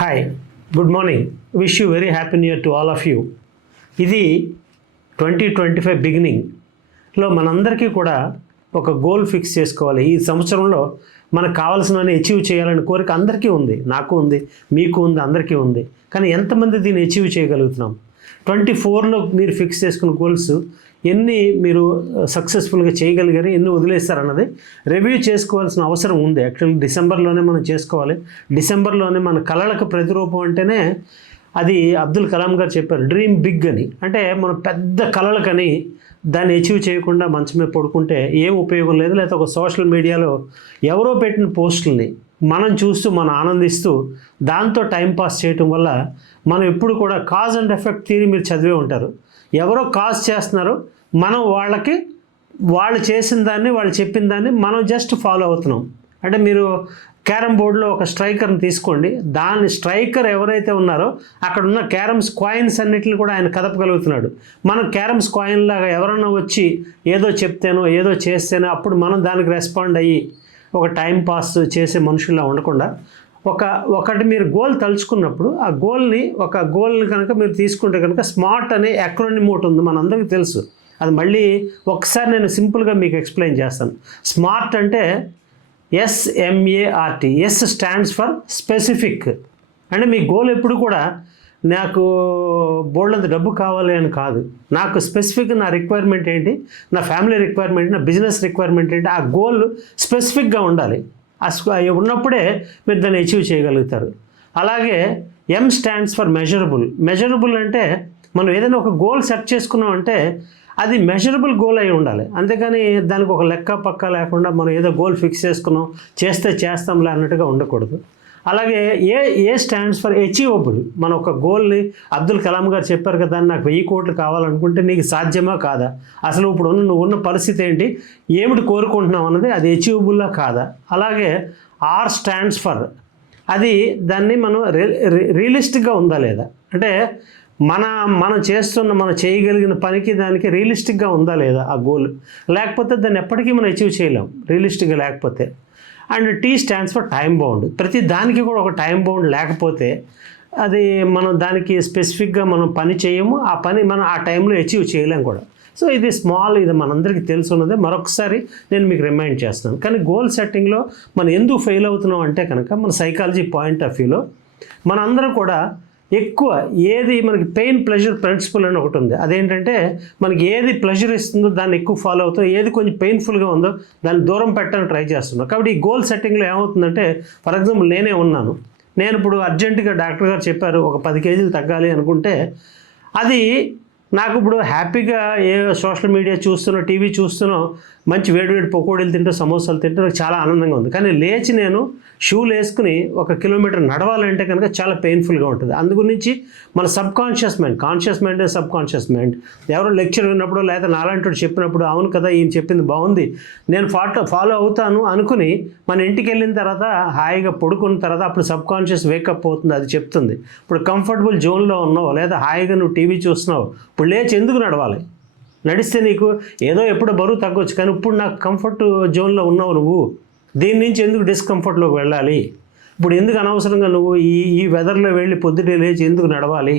Hi good morning wish you very happy new year to all of you ఇది twenty twenty five బిగినింగ్లో మనందరికీ కూడా ఒక goal fix చేసుకోవాలి. ఈ సంవత్సరంలో మనకు కావాల్సినవన్నీ అచీవ్ చేయాలని కోరిక అందరికీ ఉంది. నాకు ఉంది మీకు ఉంది అందరికీ ఉంది. కానీ ఎంతమంది దీన్ని అచీవ్ చేయగలుగుతున్నాం? ట్వంటీ ఫోర్లో మీరు ఫిక్స్ చేసుకున్న గోల్స్ ఎన్ని మీరు సక్సెస్ఫుల్గా చేయగలిగారు ఎన్ని వదిలేస్తారన్నది రివ్యూ చేసుకోవాల్సిన అవసరం ఉంది. యాక్చువల్లీ డిసెంబర్లోనే మనం చేసుకోవాలి. డిసెంబర్లోనే మన కళలకు ప్రతిరూపం అంటేనే అది అబ్దుల్ కలాం గారు చెప్పారు డ్రీమ్ బిగ్ అని. అంటే మనం పెద్ద కళలకని దాన్ని అచీవ్ చేయకుండా మంచం మీద పడుకుంటే ఏం ఉపయోగం లేదు. లేకపోతే ఒక సోషల్ మీడియాలో ఎవరో పెట్టిన పోస్టుల్ని మనం చూస్తూ మనం ఆనందిస్తూ దాంతో టైం పాస్ చేయటం వల్ల మనం ఎప్పుడు కూడా కాజ్ అండ్ ఎఫెక్ట్ థీరీ మీరు చదివే ఉంటారు. ఎవరో కాజ్ చేస్తున్నారు మనం వాళ్ళకి వాళ్ళు చేసిన దాన్ని వాళ్ళు చెప్పిన దాన్ని మనం జస్ట్ ఫాలో అవుతున్నాం. అంటే మీరు క్యారమ్ బోర్డులో ఒక స్ట్రైకర్ని తీసుకోండి. దాని స్ట్రైకర్ ఎవరైతే ఉన్నారో అక్కడ ఉన్న క్యారమ్స్ కాయిన్స్ అన్నిటిని కూడా ఆయన కదపగలుగుతున్నాడు. మనం క్యారమ్స్ కాయిన్ లాగా ఎవరన్నా వచ్చి ఏదో చెప్తేనో ఏదో చేస్తేనో అప్పుడు మనం దానికి రెస్పాండ్ అయ్యి ఒక టైం పాస్ చేసే మనుషుల్లా ఉండకుండా ఒక ఒకటి మీరు గోల్ తలుచుకున్నప్పుడు ఆ గోల్ని ఒక గోల్ని కనుక మీరు తీసుకుంటే కనుక స్మార్ట్ అనే అక్రోనిమ్ ఒకటి ఉంది మనందరికీ తెలుసు. అది మళ్ళీ ఒకసారి నేను సింపుల్గా మీకు ఎక్స్ప్లెయిన్ చేస్తాను. స్మార్ట్ అంటే S M A R T S stands for specific అంటే మీ గోల్ ఎప్పుడు కూడా నాకు బోల్డంత డబ్బు కావాలి అని కాదు. నాకు స్పెసిఫిక్ నా రిక్వైర్మెంట్ ఏంటి? నా ఫ్యామిలీ రిక్వైర్మెంట్ నా బిజినెస్ రిక్వైర్మెంట్ ఏంటి? ఆ గోల్ స్పెసిఫిక్గా ఉండాలి. ఆ అవి ఉన్నప్పుడే మీరు దాన్ని అచీవ్ చేయగలుగుతారు. అలాగే M stands for measurable measurable అంటే మనం ఏదైనా ఒక గోల్ సెట్ చేసుకున్నాం అంటే అది మెజరబుల్ గోల్ అయి ఉండాలి. అంతేకాని దానికి ఒక లెక్క పక్క లేకుండా మనం ఏదో గోల్ ఫిక్స్ చేసుకున్నాం చేస్తే చేస్తాంలే అన్నట్టుగా ఉండకూడదు. అలాగే A A stands for achievable మన ఒక గోల్ని అబ్దుల్ కలాం గారు చెప్పారు కదా నాకు వెయ్యి కోట్లు కావాలనుకుంటే నీకు సాధ్యమా కాదా? అసలు ఇప్పుడు ఉన్న నువ్వు ఉన్న పరిస్థితి ఏంటి? ఏమిటి కోరుకుంటున్నావు అన్నది అది అచీవబుల్లా కాదా? అలాగే ఆర్ స్టాండ్స్ ఫర్ అది దాన్ని మనం రియలిస్టిక్గా ఉందా లేదా? అంటే మన మనం చేస్తున్న మనం చేయగలిగిన పనికి దానికి రియలిస్టిక్గా ఉందా లేదా ఆ గోల్ లేకపోతే దాన్ని ఎప్పటికీ మనం అచీవ్ చేయలేం రియలిస్టిక్గా లేకపోతే. And T stands for time bound. ప్రతి దానికి కూడా ఒక టైం బౌండ్ లేకపోతే అది మనం దానికి స్పెసిఫిక్గా మనం పని చేయము ఆ పని మనం ఆ టైంలో అచీవ్ చేయలేము కూడా. సో ఇది స్మాల్ ఇది మనందరికీ తెలుసున్నదే. మరొకసారి నేను మీకు రిమైండ్ చేస్తాను. కానీ గోల్ సెట్టింగ్లో మనం ఎందుకు ఫెయిల్ అవుతున్నాం అంటే కనుక మన సైకాలజీ పాయింట్ ఆఫ్ వ్యూలో మనందరం కూడా ఎక్కువ ఏది మనకి పెయిన్ ప్లెజర్ ప్రిన్సిపల్ అని ఒకటి ఉంది. అదేంటంటే మనకి ఏది ప్లెజర్ ఇస్తుందో దాన్ని ఎక్కువ ఫాలో అవుతాం. ఏది కొంచెం పెయిన్ఫుల్గా ఉందో దాన్ని దూరం పెట్టడానికి ట్రై చేస్తున్నాం. కాబట్టి ఈ గోల్ సెట్టింగ్లో ఏమవుతుందంటే ఫర్ ఎగ్జాంపుల్ నేనే ఉన్నాను. నేను ఇప్పుడు అర్జెంటుగా డాక్టర్ గారు చెప్పారు ఒక పది కేజీలు తగ్గాలి అనుకుంటే అది నాకు ఇప్పుడు హ్యాపీగా ఏ సోషల్ మీడియా చూస్తున్నా టీవీ చూస్తున్నా మంచి వేడి వేడి పకోడీలు తింటూ సమోసాలు తింటూ నాకు చాలా ఆనందంగా ఉంది. కానీ లేచి నేను షూలు వేసుకుని ఒక కిలోమీటర్ నడవాలంటే కనుక చాలా పెయిన్ఫుల్గా ఉంటుంది. అందు గురించి మన subconscious mind conscious mind subconscious mind ఎవరో లెక్చర్ విన్నప్పుడు లేదా నాలాంటి చెప్పినప్పుడు అవును కదా ఈయన చెప్పింది బాగుంది. నేను ఫాటో ఫాలో అవుతాను అనుకుని మన ఇంటికి వెళ్ళిన తర్వాత హాయిగా పడుకున్న తర్వాత అప్పుడు సబ్ కాన్షియస్ వేకప్ అవుతుంది అది చెప్తుంది. ఇప్పుడు కంఫర్టబుల్ జోన్లో ఉన్నావు లేదా హాయిగా నువ్వు టీవీ చూస్తున్నావు ఇప్పుడు లేచి ఎందుకు నడవాలి? నడిస్తే నీకు ఏదో ఎప్పుడో బరువు తగ్గొచ్చు కానీ ఇప్పుడు నాకు కంఫర్ట్ జోన్లో ఉన్నావు నువ్వు. దీని నుంచి ఎందుకు డిస్కంఫర్ట్లోకి వెళ్ళాలి? ఇప్పుడు ఎందుకు అనవసరంగా నువ్వు ఈ ఈ వెదర్లో వెళ్ళి పొద్దుటే లేచి ఎందుకు నడవాలి?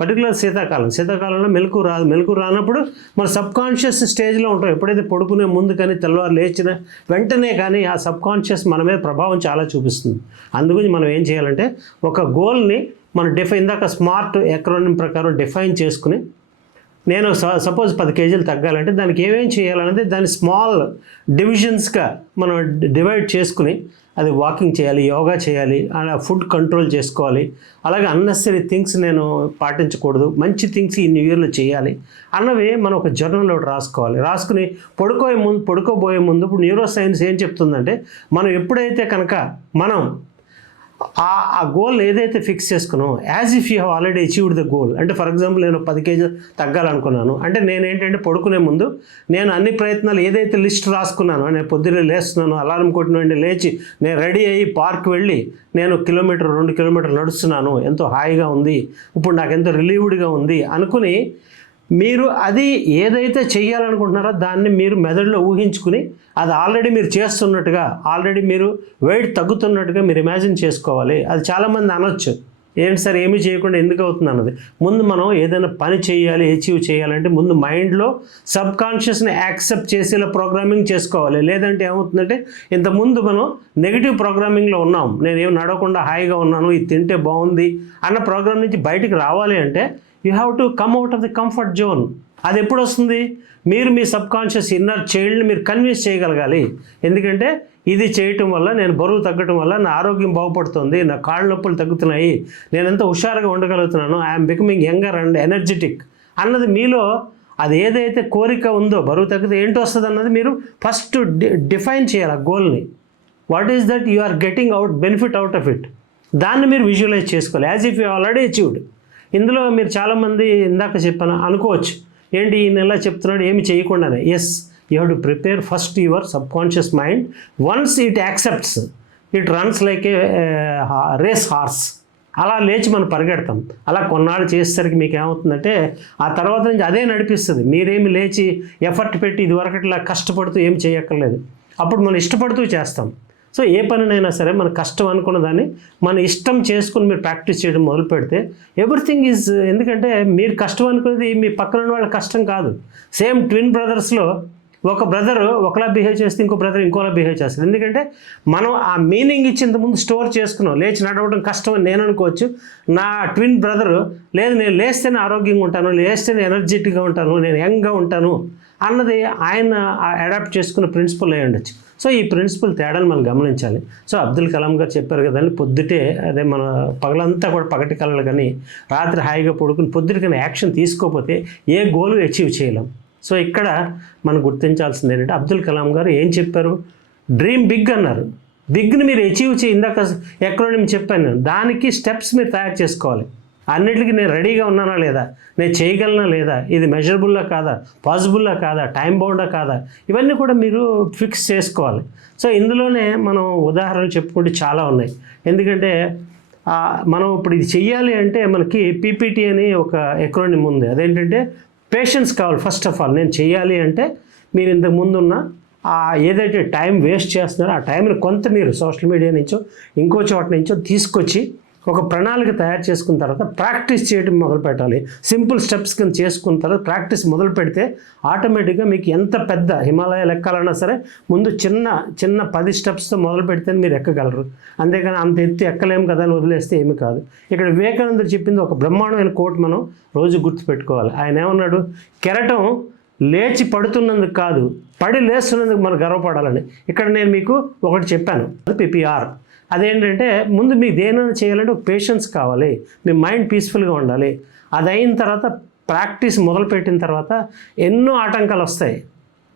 పర్టికులర్ శీతాకాలం. శీతాకాలంలో మెలకు రాదు. మెలకు రానప్పుడు మన సబ్కాన్షియస్ స్టేజ్లో ఉంటాం. ఎప్పుడైతే పడుకునే ముందు కానీ తెల్లవారు లేచిన వెంటనే కానీ ఆ సబ్కాన్షియస్ మన మీద ప్రభావం చాలా చూపిస్తుంది. అందుగురించి మనం ఏం చేయాలంటే ఒక గోల్ని మనం డిఫైన్ ఇందాక స్మార్ట్ ఎక్రోనిం ప్రకారం డిఫైన్ చేసుకుని నేను సపోజ్ పది కేజీలు తగ్గాలంటే దానికి ఏమేం చేయాలనేది దాన్ని స్మాల్ డివిజన్స్గా మనం డివైడ్ చేసుకుని అది వాకింగ్ చేయాలి యోగా చేయాలి అలా ఫుడ్ కంట్రోల్ చేసుకోవాలి. అలాగే అన్నెసరీ థింగ్స్ నేను పాటించకూడదు. మంచి థింగ్స్ ఈ న్యూ ఇయర్లో చేయాలి. అన్నవి మనం ఒక జర్నల్లో రాసుకోవాలి. రాసుకుని పడుకోయే ముందు పడుకోబోయే ముందు ఇప్పుడు న్యూరో సైన్స్ ఏం చెప్తుందంటే మనం ఎప్పుడైతే కనుక మనం ఆ ఆ గోల్ ఏదైతే ఫిక్స్ చేసుకున్నామో as if you have already achieved the goal అంటే ఫర్ ఎగ్జాంపుల్ నేను పది కేజీలు తగ్గాలనుకున్నాను. అంటే నేను ఏంటంటే పడుకునే ముందు నేను అన్ని ప్రయత్నాలు ఏదైతే లిస్ట్ రాసుకున్నానో నేను పొద్దున్నే లేస్తున్నాను అలారం కొట్టిన వెంటనే లేచి నేను రెడీ అయ్యి పార్క్ వెళ్ళి నేను కిలోమీటర్ రెండు కిలోమీటర్లు నడుస్తున్నాను ఎంతో హాయిగా ఉంది ఇప్పుడు నాకు ఎంతో రిలీవ్డ్గా ఉంది అనుకుని మీరు అది ఏదైతే చేయాలనుకుంటున్నారో దాన్ని మీరు మెదడులో ఊహించుకుని అది ఆల్రెడీ మీరు చేస్తున్నట్టుగా ఆల్రెడీ మీరు వెయిట్ తగ్గుతున్నట్టుగా మీరు ఇమాజిన్ చేసుకోవాలి. అది చాలామంది అనొచ్చు. ఏంటి సార్ ఏమీ చేయకుండా ఎందుకు అవుతుంది అన్నది. ముందు మనం ఏదైనా పని చేయాలి అచీవ్ చేయాలంటే ముందు మైండ్లో సబ్ కాన్షియస్ని యాక్సెప్ట్ చేసేలా ప్రోగ్రామింగ్ చేసుకోవాలి. లేదంటే ఏమవుతుందంటే ఇంతకుముందు మనం నెగిటివ్ ప్రోగ్రామింగ్లో ఉన్నాం. నేను నడవకుండా హాయిగా ఉన్నాను ఇది తింటే బాగుంది అన్న ప్రోగ్రామ్ నుంచి బయటికి రావాలి అంటే you have to come out of the comfort zone. అది ఎప్పుడు వస్తుంది? మీరు మీ సబ్ కాన్షియస్ ఇన్నర్ చైల్డ్ని మీరు కన్విన్స్ చేయగలగాలి. ఎందుకంటే ఇది చేయటం వల్ల నేను బరువు తగ్గటం వల్ల నా ఆరోగ్యం బాగుపడుతుంది నా కాళ్ళ నొప్పులు తగ్గుతున్నాయి నేను ఎంత హుషారుగా ఉండగలుగుతున్నాను I'm becoming younger and energetic అన్నది మీలో అది ఏదైతే కోరిక ఉందో బరువు తగ్గితే ఏంటి వస్తుంది అన్నది మీరు ఫస్ట్ డిఫైన్ చేయాలి ఆ గోల్ని what is that you are getting out benefit out of it దాన్ని మీరు విజువలైజ్ చేసుకోవాలి. As if you already achieved ఇందులో మీరు చాలామంది ఇందాక చెప్పాను అనుకోవచ్చు. ఏంటి ఈ నెల చెప్తున్నాడు? ఏమి చేయకుండానే. As you have to prepare first your subconscious mind once it accepts it runs like a race horse అలా లేచి మనం పరిగెడతాం. అలా కొన్నాళ్ళు చేసేసరికి మీకు ఏమవుతుందంటే ఆ తర్వాత నుంచి అదే నడిపిస్తుంది. మీరేమి లేచి ఎఫర్ట్ పెట్టి ఇదివరకట్లా కష్టపడుతూ ఏమి చేయక్కర్లేదు. అప్పుడు మనం ఇష్టపడుతూ చేస్తాం. సో ఏ పనినైనా సరే మన కష్టం అనుకున్న దాన్ని మన ఇష్టం చేసుకుని మీరు ప్రాక్టీస్ చేయడం మొదలు పెడితే ఎవ్రీథింగ్ ఈజ్ ఎందుకంటే మీరు కష్టం అనుకునేది మీ పక్కన ఉన్న వాళ్ళ కష్టం కాదు. సేమ్ ట్విన్ బ్రదర్స్లో ఒక బ్రదర్ ఒకలా బిహేవ్ చేస్తే ఇంకో బ్రదర్ ఇంకోలా బిహేవ్ చేస్తారు ఎందుకంటే మనం ఆ మీనింగ్ ఇచ్చేంత ముందు స్టోర్ చేసుకున్నాం. లేచి నడవడం కష్టం అని నేను అనుకోవచ్చు. నా ట్విన్ బ్రదర్ లేదు నేను లేస్తేనే ఆరోగ్యంగా ఉంటాను లేస్తేనే ఎనర్జెటిక్గా ఉంటాను నేను యంగ్గా ఉంటాను అన్నది ఆయన అడాప్ట్ చేసుకున్న ప్రిన్సిపల్ అయి ఉండొచ్చు. సో ఈ ప్రిన్సిపల్ తేడాను మనం గమనించాలి. సో అబ్దుల్ కలాం గారు చెప్పారు కదండి పొద్దుటే అదే మన పగలంతా కూడా పగటి కళలు కానీ రాత్రి హాయిగా పడుకుని పొద్దుటి కానీ యాక్షన్ తీసుకోకపోతే ఏ గోలు అచీవ్ చేయలేం. సో ఇక్కడ మనం గుర్తించాల్సింది ఏంటంటే అబ్దుల్ కలాం గారు ఏం చెప్పారు? డ్రీమ్ బిగ్ అన్నారు. బిగ్ని మీరు అచీవ్ చేయి ఇందాక ఎక్కడో చెప్పాను నేను. దానికి స్టెప్స్ మీరు తయారు చేసుకోవాలి. అన్నిటికీ నేను రెడీగా ఉన్నానా లేదా? నేను చేయగలనా లేదా? ఇది మెజరబుల్లా కాదా? పాసిబుల్లా కాదా? టైం బౌండా కాదా? ఇవన్నీ కూడా మీరు ఫిక్స్ చేసుకోవాలి. సో ఇందులోనే మనం ఉదాహరణలు చెప్పుకుంటే చాలా ఉన్నాయి. ఎందుకంటే మనం ఇప్పుడు ఇది చెయ్యాలి అంటే మనకి పీపీటీ అని ఒక ఎక్రోనిమ్ ఉంది. అదేంటంటే పేషెన్స్ కావాలి ఫస్ట్ ఆఫ్ ఆల్ నేను చెయ్యాలి అంటే మీరు ఇంతకు ముందున్న ఏదైతే టైం వేస్ట్ చేస్తున్నారో ఆ టైంని కొంత మీరు సోషల్ మీడియా నుంచో ఇంకో చోట నుంచో తీసుకొచ్చి ఒక ప్రణాళిక తయారు చేసుకున్న తర్వాత ప్రాక్టీస్ చేయడం మొదలు పెట్టాలి. సింపుల్ స్టెప్స్ కింద చేసుకున్న తర్వాత ప్రాక్టీస్ మొదలు పెడితే ఆటోమేటిక్గా మీకు ఎంత పెద్ద హిమాలయాలు ఎక్కాలన్నా సరే ముందు చిన్న చిన్న పది స్టెప్స్తో మొదలు పెడితే మీరు ఎక్కగలరు. అంతేకాని అంత ఎత్తు ఎక్కలేము కదా అని వదిలేస్తే ఏమి కాదు. ఇక్కడ వివేకానందుడు చెప్పింది ఒక బ్రహ్మాండమైన కోట్ మనం రోజు గుర్తుపెట్టుకోవాలి. ఆయన ఏమన్నాడు? కెరటం లేచి పడుతున్నందుకు కాదు పడి లేస్తున్నందుకు మనం గర్వపడాలని. ఇక్కడ నేను మీకు ఒకటి చెప్పాను. పిపిఆర్. అదేంటంటే ముందు మీకు దేనైనా చేయాలంటే ఒక పేషెన్స్ కావాలి. మీ మైండ్ పీస్ఫుల్గా ఉండాలి. అది అయిన తర్వాత ప్రాక్టీస్ మొదలుపెట్టిన తర్వాత ఎన్నో ఆటంకాలు వస్తాయి.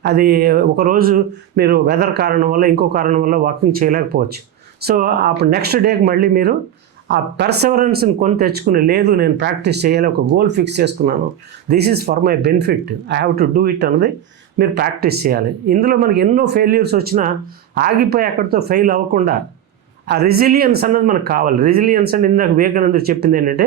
అది ఒకరోజు మీరు వెదర్ కారణం వల్ల ఇంకో కారణం వల్ల వాకింగ్ చేయలేకపోవచ్చు. సో అప్పుడు నెక్స్ట్ డేకి మళ్ళీ మీరు ఆ పెర్సెవరెన్స్ని కొని తెచ్చుకుని లేదు నేను ప్రాక్టీస్ చేయాలి ఒక గోల్ ఫిక్స్ చేసుకున్నాను. This is for my benefit I have to do it అన్నది మీరు ప్రాక్టీస్ చేయాలి. ఇందులో మనకి ఎన్నో ఫెయిల్యూర్స్ వచ్చినా ఆగిపోయి అక్కడితో ఫెయిల్ అవ్వకుండా ఆ రెసిలియన్స్ అన్నది మనకు కావాలి. రెసిలియన్స్ అంటే ఇందాక వివేకానంద చెప్పింది ఏంటంటే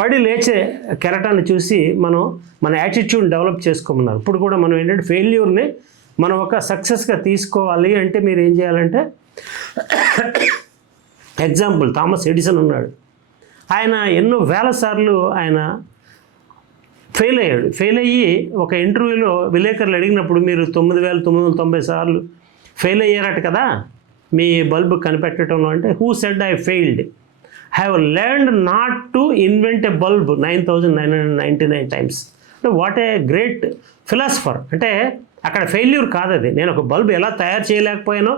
పడి లేచే కెరటాన్ని చూసి మనం మన యాటిట్యూడ్ డెవలప్ చేసుకోమన్నారు. ఇప్పుడు కూడా మనం ఏంటంటే ఫెయిల్యూర్ని మనం ఒక సక్సెస్గా తీసుకోవాలి అంటే మీరు ఏం చేయాలంటే ఎగ్జాంపుల్ థామస్ ఎడిసన్ ఉన్నాడు. ఆయన ఎన్నో వేల సార్లు ఆయన ఫెయిల్ అయ్యాడు. ఫెయిల్ అయ్యి ఒక ఇంటర్వ్యూలో విలేకరులు అడిగినప్పుడు మీరు తొమ్మిది వేల తొమ్మిది వందల తొంభై సార్లు ఫెయిల్ అయ్యారట కదా? మీ బల్బ్ కనిపెట్టడంలో అంటే who said I failed have learned not to invent a bulb nine thousand nine hundred ninety nine times అంటే వాట్ ఏ గ్రేట్ ఫిలాసఫర్ అంటే అక్కడ ఫెయిల్యూర్ కాదు అది నేను ఒక బల్బ్ ఎలా తయారు చేయలేకపోయానో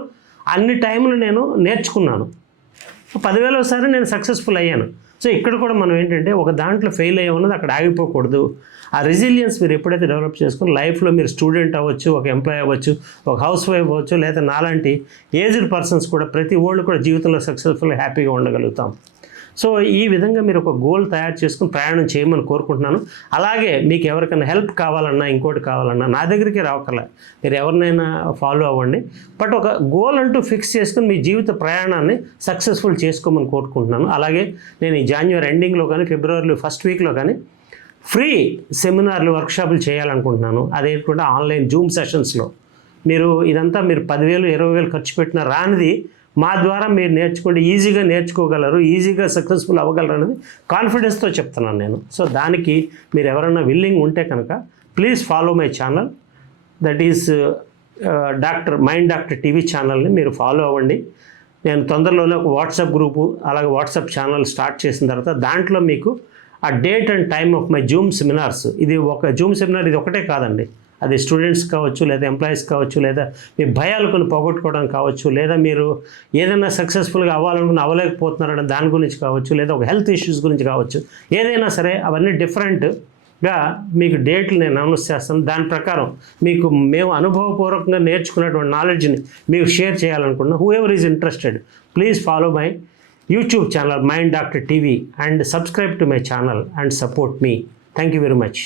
అన్ని టైంలు నేను నేర్చుకున్నాను. పదివేల ఒకసారి నేను సక్సెస్ఫుల్ అయ్యాను. సో ఇక్కడ కూడా మనం ఏంటంటే ఒక దాంట్లో ఫెయిల్ అయ్యామన్నది అక్కడ ఆగిపోకూడదు. ఆ రెసిలియన్స్ మీరు ఎప్పుడైతే డెవలప్ చేసుకుని లైఫ్లో మీరు స్టూడెంట్ అవ్వచ్చు ఒక ఎంప్లాయ్ అవ్వచ్చు ఒక హౌస్ వైఫ్ అవ్వచ్చు లేదా నాలాంటి ఏజ్డ్ పర్సన్స్ కూడా ప్రతి ఓళ్ళు కూడా జీవితంలో సక్సెస్ఫుల్ హ్యాపీగా ఉండగలుగుతాం. సో ఈ విధంగా మీరు ఒక గోల్ తయారు చేసుకుని ప్రయాణం చేయమని కోరుకుంటున్నాను. అలాగే మీకు ఎవరికైనా హెల్ప్ కావాలన్నా ఇంకోటి కావాలన్నా నా దగ్గరికి రావక్కర్లే. మీరు ఎవరినైనా ఫాలో అవ్వండి. బట్ ఒక గోల్ అంటూ ఫిక్స్ చేసుకుని మీ జీవిత ప్రయాణాన్ని సక్సెస్ఫుల్ చేసుకోమని కోరుకుంటున్నాను. అలాగే నేను ఈ జాన్యువరి ఎండింగ్లో కానీ ఫిబ్రవరిలో ఫస్ట్ వీక్లో కానీ ఫ్రీ సెమినార్లు వర్క్షాపులు చేయాలనుకుంటున్నాను. అదేంటంటే ఆన్లైన్ జూమ్ సెషన్స్లో. మీరు ఇదంతా మీరు పదివేలు ఇరవై వేలు ఖర్చు పెట్టిన రానిది మా ద్వారా మీరు నేర్చుకోండి ఈజీగా నేర్చుకోగలరు ఈజీగా సక్సెస్ఫుల్ అవ్వగలరు అనేది కాన్ఫిడెన్స్తో చెప్తున్నాను నేను. సో దానికి మీరు ఎవరైనా విల్లింగ్ ఉంటే కనుక please follow my channel that is doctor mind doctor TV ఛానల్ని మీరు ఫాలో అవ్వండి. నేను తొందరలోనే ఒక వాట్సాప్ గ్రూపు అలాగే వాట్సాప్ ఛానల్ స్టార్ట్ చేసిన తర్వాత దాంట్లో మీకు ఆ date and time of my Zoom seminars ఇది ఒక జూమ్ సెమినార్ ఇది ఒకటే కాదండి. అది స్టూడెంట్స్ కావచ్చు లేదా ఎంప్లాయీస్ కావచ్చు లేదా మీ భయాలు కొన్ని పోగొట్టుకోవడం కావచ్చు లేదా మీరు ఏదైనా సక్సెస్ఫుల్గా అవ్వాలనుకుని అవ్వలేకపోతున్నారని దాని గురించి కావచ్చు లేదా ఒక హెల్త్ ఇష్యూస్ గురించి కావచ్చు ఏదైనా సరే అవన్నీ డిఫరెంట్గా మీకు డేట్లు నేను అనౌన్స్ చేస్తాను. దాని ప్రకారం మీకు మేము అనుభవపూర్వకంగా నేర్చుకున్నటువంటి నాలెడ్జ్ని మీకు షేర్ చేయాలనుకున్నా whoever is interested please follow my YouTube channel mind doctor TV and subscribe to my channel and support me thank you very much